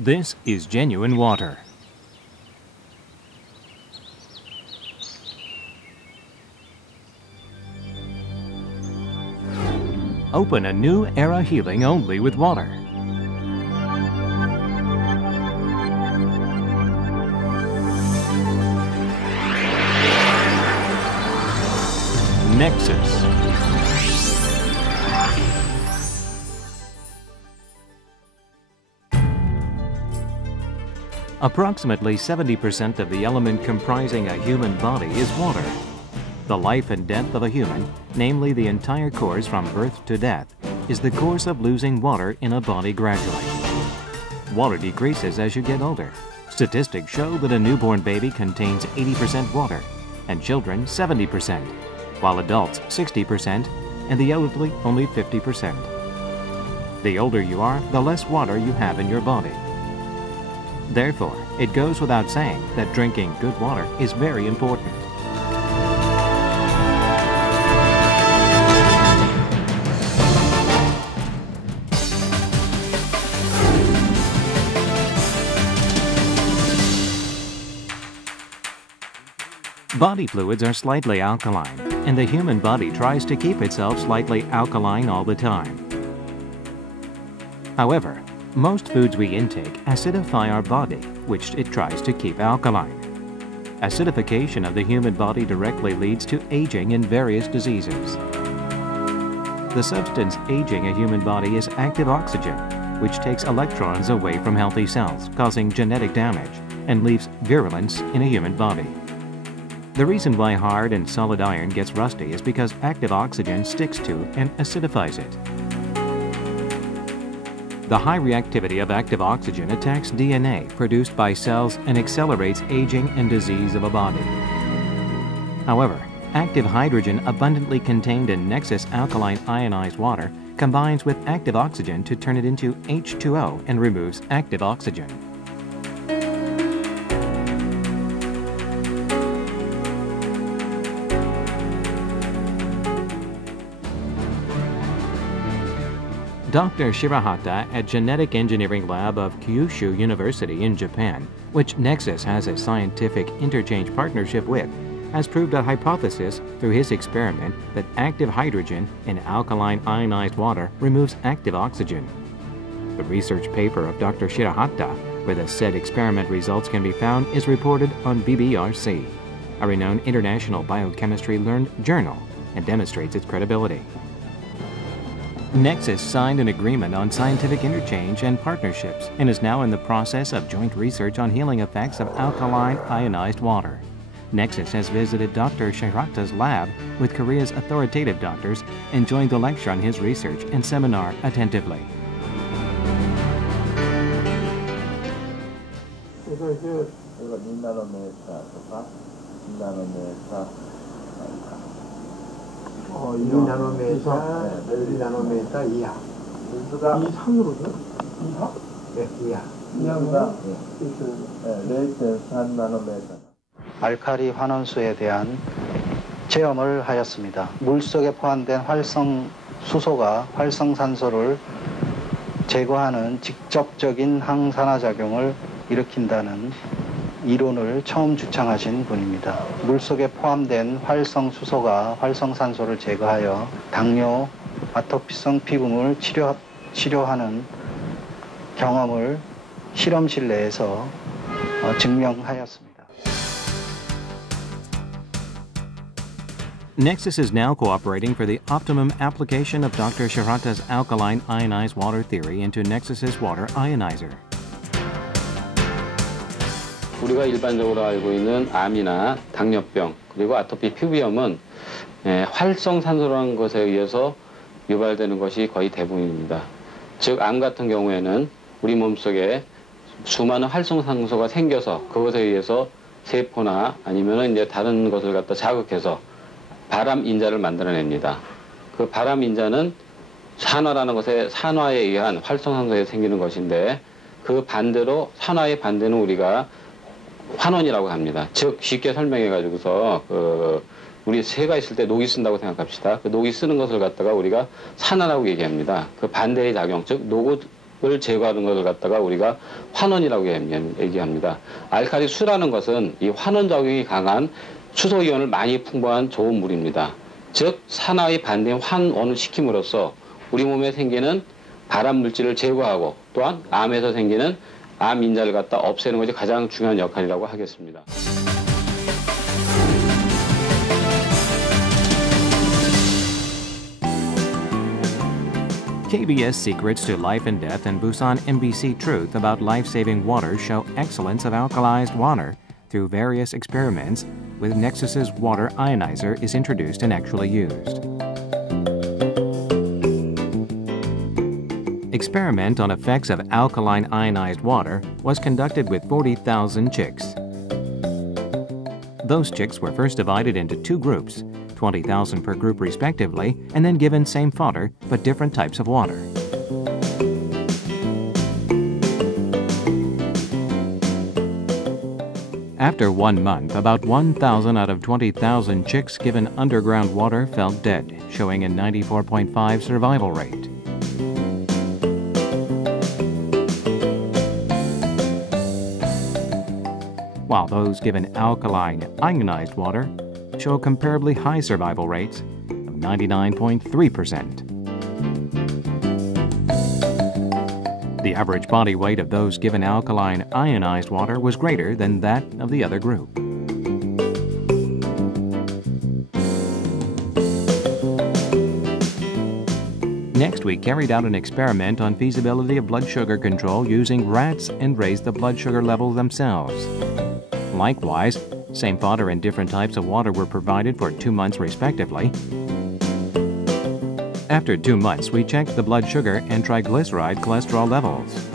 This is genuine water. Open a new era healing only with water. Nexus. Approximately 70% of the element comprising a human body is water. The life and death of a human, namely the entire course from birth to death, is the course of losing water in a body gradually. Water decreases as you get older. Statistics show that a newborn baby contains 80% water, and children 70%, while adults 60%, and the elderly only 50%. The older you are, the less water you have in your body. Therefore, it goes without saying that drinking good water is very important. Body fluids are slightly alkaline, and the human body tries to keep itself slightly alkaline all the time. However, most foods we intake acidify our body, which it tries to keep alkaline. Acidification of the human body directly leads to aging and various diseases. The substance aging a human body is active oxygen, which takes electrons away from healthy cells, causing genetic damage, and leaves virulence in a human body. The reason why hard and solid iron gets rusty is because active oxygen sticks to and acidifies it. The high reactivity of active oxygen attacks DNA produced by cells and accelerates aging and disease of a body. However, active hydrogen abundantly contained in Nexus alkaline ionized water combines with active oxygen to turn it into H2O and removes active oxygen. Dr. Shirahata at Genetic Engineering Lab of Kyushu University in Japan, which Nexus has a scientific interchange partnership with, has proved a hypothesis through his experiment that active hydrogen in alkaline ionized water removes active oxygen. The research paper of Dr. Shirahata, where the said experiment results can be found, is reported on BBRC, a renowned international biochemistry learned journal, and demonstrates its credibility. Nexus signed an agreement on scientific interchange and partnerships and is now in the process of joint research on healing effects of alkaline ionized water. Nexus has visited Dr. Shirahata's lab with Korea's authoritative doctors and joined the lecture on his research and seminar attentively. 나노메타 이하. 이상으로요? 이하? 네, 이하. 이하가 0.3나노메타. 알칼리 환원수에 대한 체험을 하였습니다. 물속에 포함된 활성 수소가 활성산소를 제거하는 직접적인 항산화작용을 일으킨다는 이론을 처음 주창하신 분입니다. 물속에 포함된 활성수소가 활성산소를 제거하여 당뇨, 아토피성 피부물 치료하는 경험을 실험실 내에서 증명하였습니다. Nexus is now cooperating for the optimum application of Dr. Shirahata's alkaline ionized water theory into Nexus's water ionizer. 우리가 일반적으로 알고 있는 암이나 당뇨병 그리고 아토피 피부염은 활성산소라는 것에 의해서 유발되는 것이 거의 대부분입니다. 즉, 암 같은 경우에는 우리 몸속에 수많은 활성산소가 생겨서 그것에 의해서 세포나 아니면 이제 다른 것을 갖다 자극해서 발암 인자를 만들어냅니다. 그 발암 인자는 산화라는 것에 산화에 의한 활성산소에 생기는 것인데 그 반대로 산화의 반대는 우리가 환원이라고 합니다. 즉 쉽게 설명해 가지고서 우리 새가 있을 때 녹이 쓴다고 생각합시다. 그 녹이 쓰는 것을 갖다가 우리가 산화라고 얘기합니다. 그 반대의 작용, 즉 을 제거하는 것을 갖다가 우리가 환원이라고 얘기합니다. 알칼리 수라는 것은 이 환원 작용이 강한 수소 이온을 많이 풍부한 좋은 물입니다. 즉 산화의 반대인 환원을 시킴으로써 우리 몸에 생기는 발암 물질을 제거하고 또한 암에서 생기는 암 인자를 갖다 없애는 것이 가장 중요한 역할이라고 하겠습니다. KBS Secrets to Life and Death and Busan MBC Truth about life-saving water show excellence of alkalized water through various experiments with Nexus's water ionizer is introduced and actually used. Experiment on effects of alkaline ionized water was conducted with 40,000 chicks. Those chicks were first divided into two groups, 20,000 per group respectively, and then given same fodder but different types of water. After 1 month, about 1,000 out of 20,000 chicks given underground water fell dead, showing a 94.5 survival rate. While those given alkaline ionized water show comparably high survival rates of 99.3%. The average body weight of those given alkaline ionized water was greater than that of the other group. Next, we carried out an experiment on feasibility of blood sugar control using rats and raised the blood sugar levels themselves. Likewise, same fodder and different types of water were provided for 2 months respectively. After 2 months, we checked the blood sugar and triglyceride cholesterol levels.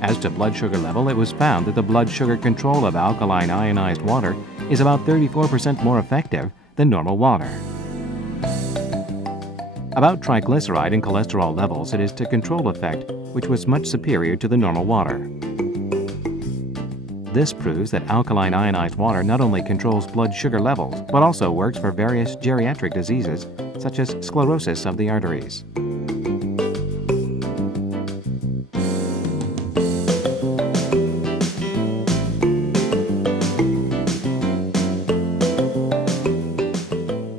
As to blood sugar level, it was found that the blood sugar control of alkaline ionized water is about 34% more effective than normal water. About triglyceride and cholesterol levels, it is the control effect, which was much superior to the normal water. This proves that alkaline ionized water not only controls blood sugar levels, but also works for various geriatric diseases, such as sclerosis of the arteries.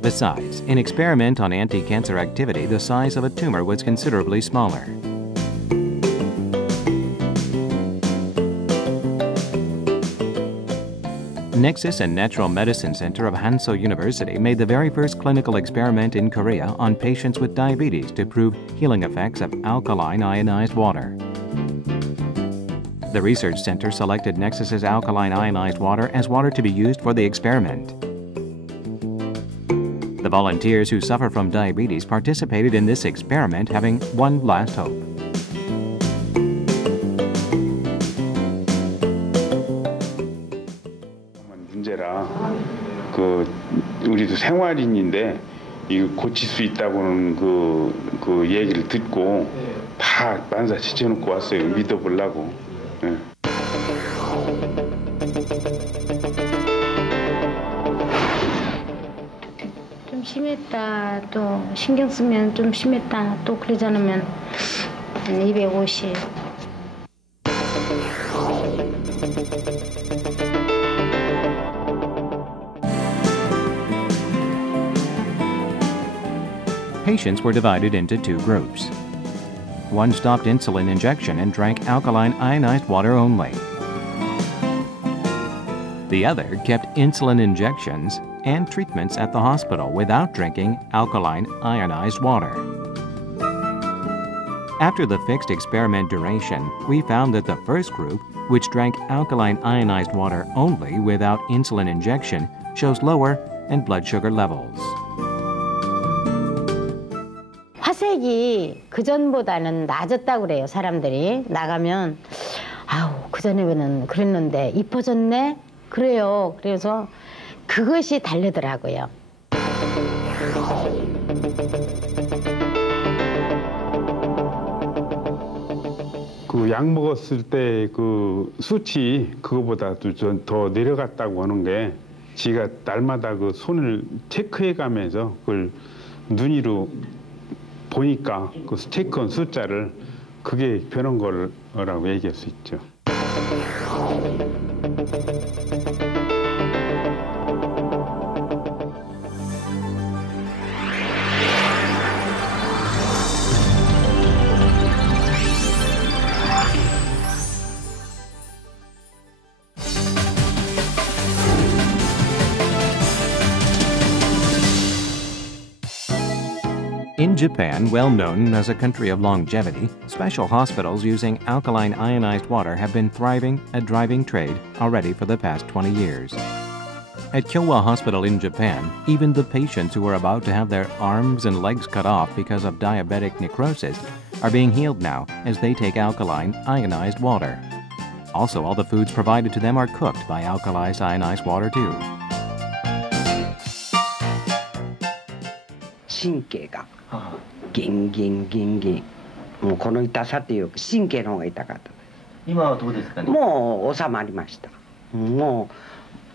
Besides, in experiment on anti-cancer activity, the size of a tumor was considerably smaller. Nexus and Natural Medicine Center of Hanso University made the very first clinical experiment in Korea on patients with diabetes to prove healing effects of alkaline ionized water. The research center selected Nexus's alkaline ionized water as water to be used for the experiment. The volunteers who suffer from diabetes participated in this experiment, having one last hope. 우리도 생활인인데 이거 고칠 수 있다고는 그 얘기를 듣고 다 만사 지쳐놓고 왔어요. 믿어보려고. 예. 좀 심했다, 또 신경 쓰면 좀 심했다, 또 그러지 않으면 250. Patients were divided into two groups. One stopped insulin injection and drank alkaline ionized water only. The other kept insulin injections and treatments at the hospital without drinking alkaline ionized water. After the fixed experiment duration, we found that the first group, which drank alkaline ionized water only without insulin injection, shows lower and blood sugar levels. 화색이 그전보다는 낮았다고 그래요. 사람들이 나가면 아우 그전에는 그랬는데 이뻐졌네? 그래요. 그래서 그것이 다르더라고요. 그 약 먹었을 때 그 수치 그거보다도 좀 더 내려갔다고 하는 게 지가 날마다 그 손을 체크해 가면서 그걸 눈으로 보니까 그 체크한 숫자를 그게 변한 거라고 얘기할 수 있죠. In Japan, well known as a country of longevity, special hospitals using alkaline ionized water have been thriving a driving trade already for the past 20 years. At Kyowa Hospital in Japan, even the patients who were about to have their arms and legs cut off because of diabetic necrosis are being healed now as they take alkaline ionized water. Also, all the foods provided to them are cooked by alkalized ionized water too. 神経がギンギンギンギン、もうこの痛さっていう神経の方が痛かったです。今はどうですかね。もう収まりました。も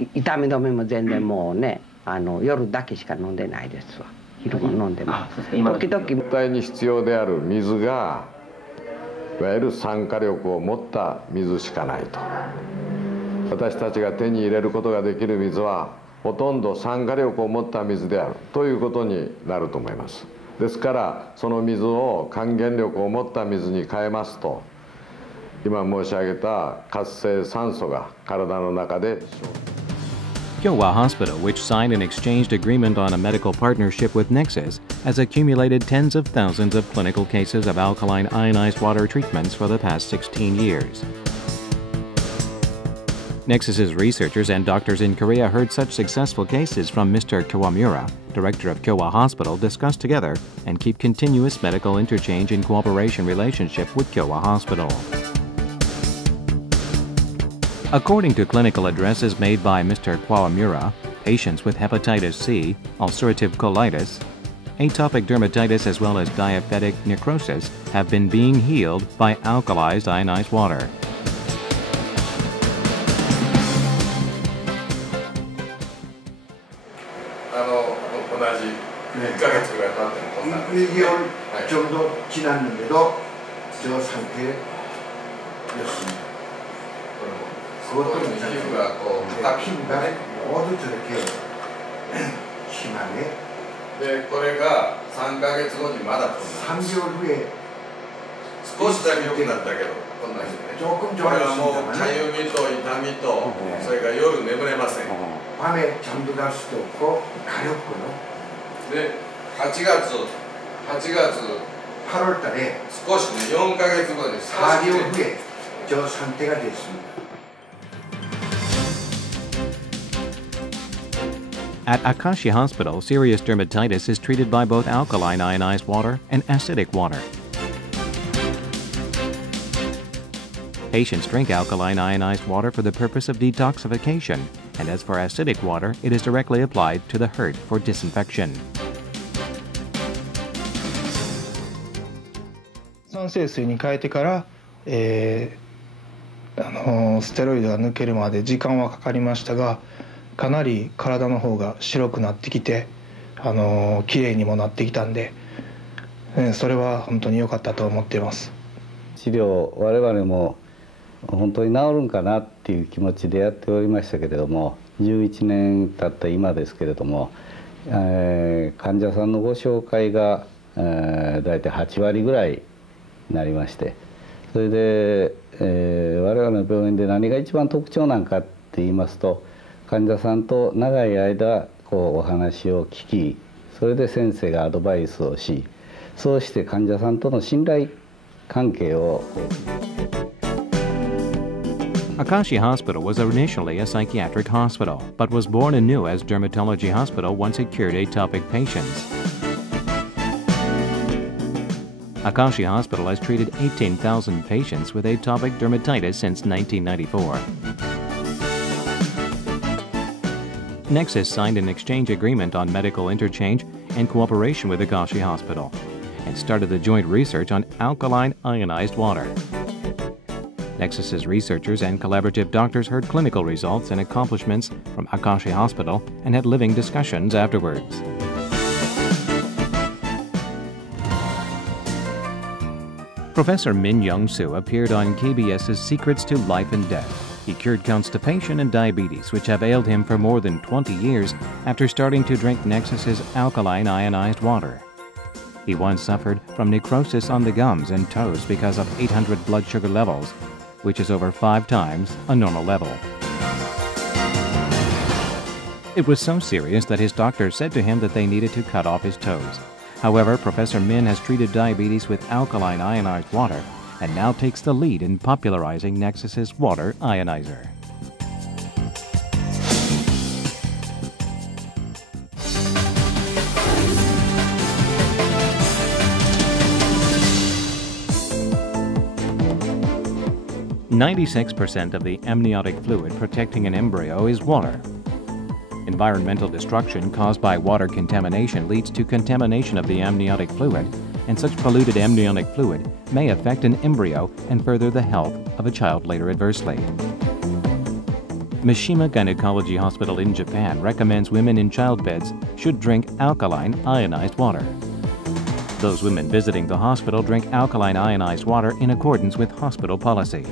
う痛み止めも全然もうね、夜だけしか飲んでないですわ。昼も飲んでも時々絶対に必要である水がいわゆる酸化力を持った水しかないと。私たちが手に入れることができる水はほとんど酸化力を持った水であるということになると思います。ですからその水を還元力を持った水に変えますと、今申し上げた活性酸素が体の中で Kyowa Hospital, which signed an exchanged agreement on a medical partnership with Nexus, has accumulated tens of thousands of clinical cases of alkaline ionized water treatments for the past 16 years. Nexus's researchers and doctors in Korea heard such successful cases from Mr. Kawamura, director of Kyowa Hospital, discuss together and keep continuous medical interchange and cooperation relationship with Kyowa Hospital. According to clinical addresses made by Mr. Kawamura, patients with hepatitis C, ulcerative colitis, atopic dermatitis as well as diabetic necrosis have been being healed by alkalized ionized water. 2개월 정도 지났는데도 저 상태였습니다. 그것도 피부가 모두 저렇게 심하게. 네, これが3ヶ月後にまだ 3개월 후에 少しだけ良くなったけどこんなにね。 조금 これはもう 좋아졌습니다만 かゆみと痛みとそれから夜眠れません。 밤에 잠도 잘 수도 없고 가렵고요. で8月 8월 달에 少しね4ヶ月後に 4개월 후에 저 상태가 됐습니다. At Akashi Hospital, serious dermatitis is treated by both alkaline ionized water and acidic water. Patients drink alkaline ionized water for the purpose of detoxification, and as for acidic water, it is directly applied to the hurt for disinfection. 酸性水に変えてから、ステロイドが抜けるまで時間はかかりましたが、かなり体の方が白くなってきて、きれいにもなってきたんで、それは本当に良かったと思っています。治療我々も本当に治るんかなっていう気持ちでやっておりましたけれども、11年経った今ですけれども、患者さんのご紹介が大体8割ぐらいになりまして、それで、我々の病院で何が一番特徴なんかって言いますと、患者さんと長い間お話を聞き、それで先生がアドバイスをし、そうして患者さんとの信頼関係を。Akashi Hospital was initially a psychiatric hospital, but was born anew as dermatology hospital once it cured atopic patients. Akashi Hospital has treated 18,000 patients with atopic dermatitis since 1994. Nexus signed an exchange agreement on medical interchange and cooperation with Akashi Hospital, and started the joint research on alkaline ionized water. Nexus's researchers and collaborative doctors heard clinical results and accomplishments from Akashi Hospital and had living discussions afterwards. Professor Min Young-soo appeared on KBS's Secrets to Life and Death. He cured constipation and diabetes, which have ailed him for more than 20 years after starting to drink Nexus's alkaline ionized water. He once suffered from necrosis on the gums and toes because of 800 blood sugar levels, which is over 5 times a normal level. It was so serious that his doctor said to him that they needed to cut off his toes. However, Professor Min has treated diabetes with alkaline ionized water and now takes the lead in popularizing Nexus's water ionizer. "96% of the amniotic fluid protecting an embryo is water. Environmental destruction caused by water contamination leads to contamination of the amniotic fluid, and such polluted amniotic fluid may affect an embryo and further the health of a child later adversely." Mishima Gynecology Hospital in Japan recommends women in childbeds should drink alkaline ionized water. Those women visiting the hospital drink alkaline ionized water in accordance with hospital policy.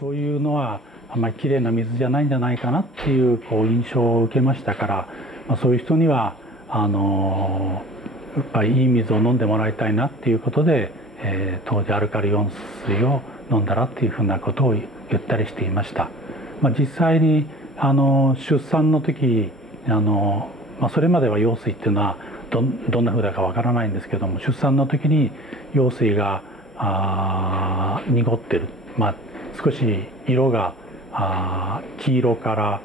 そういうのはあんまりきれいな水じゃないんじゃないかなっていう印象を受けましたから、そういう人にはやっぱりいい水を飲んでもらいたいなっていうことで、当時アルカリイオン水を飲んだらっていうふうなことを言ったりしていました。実際に出産の時それまでは羊水っていうのはどんな風だかわからないんですけども、出産の時に羊水が濁ってる、少し色が黄色から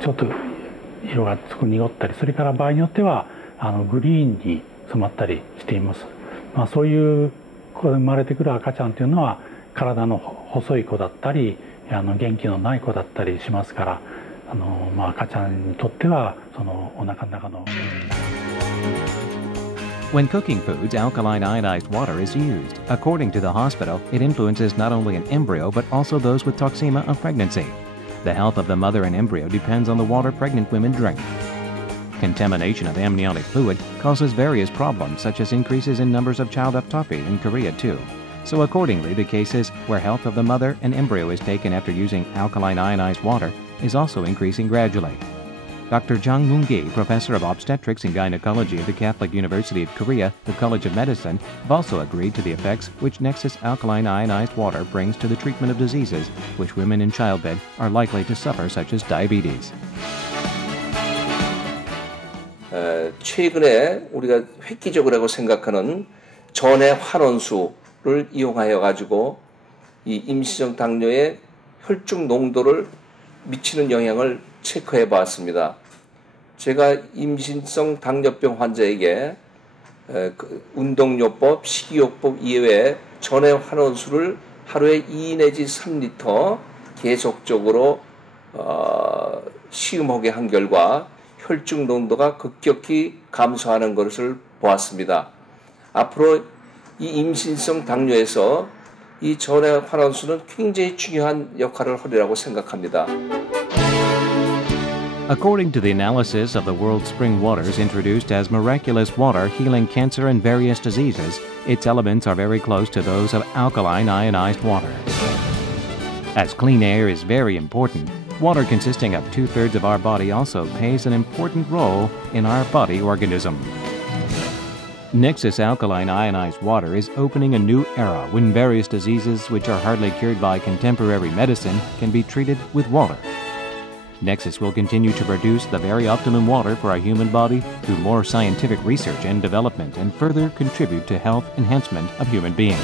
ちょっと色が濁ったり、それから場合によってはグリーンに染まったりしています。そういう生まれてくる赤ちゃんというのは体の細い子だったり元気のない子だったりしますから、赤ちゃんにとってはそのお腹の中の。When cooking foods, alkaline ionized water is used. According to the hospital, it influences not only an embryo but also those with toxemia of pregnancy. The health of the mother and embryo depends on the water pregnant women drink. Contamination of amniotic fluid causes various problems, such as increases in numbers of child ectopy in Korea too. So accordingly, the cases where health of the mother and embryo is taken after using alkaline ionized water is also increasing gradually. Dr. Jang Moon-gi, professor of obstetrics and gynecology at the Catholic University of Korea, the College of Medicine, have also agreed to the effects which Nexus alkaline ionized water brings to the treatment of diseases which women in childbed are likely to suffer, such as diabetes. 최근에 우리가 획기적이라고 생각하는 전해 환원수를 이용하여 가지고 이 임시적 당뇨의 혈중 농도를 미치는 영향을 체크해 보았습니다. 제가 임신성 당뇨병 환자에게 운동요법, 식이요법 이외에 전해 환원수를 하루에 2 내지 3리터 계속적으로 시음하게 한 결과 혈중 농도가 급격히 감소하는 것을 보았습니다. 앞으로 이 임신성 당뇨에서 이 전해 환원수는 굉장히 중요한 역할을 하리라고 생각합니다. According to the analysis of the world's spring waters introduced as miraculous water healing cancer and various diseases, its elements are very close to those of alkaline ionized water. As clean air is very important, water consisting of 2/3 of our body also plays an important role in our body organism. Nexus alkaline ionized water is opening a new era when various diseases which are hardly cured by contemporary medicine can be treated with water. Nexus will continue to produce the very optimum water for our human body through more scientific research and development and further contribute to health enhancement of human beings.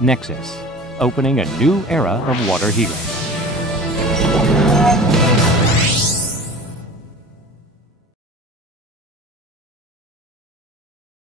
Nexus, opening a new era of water healing.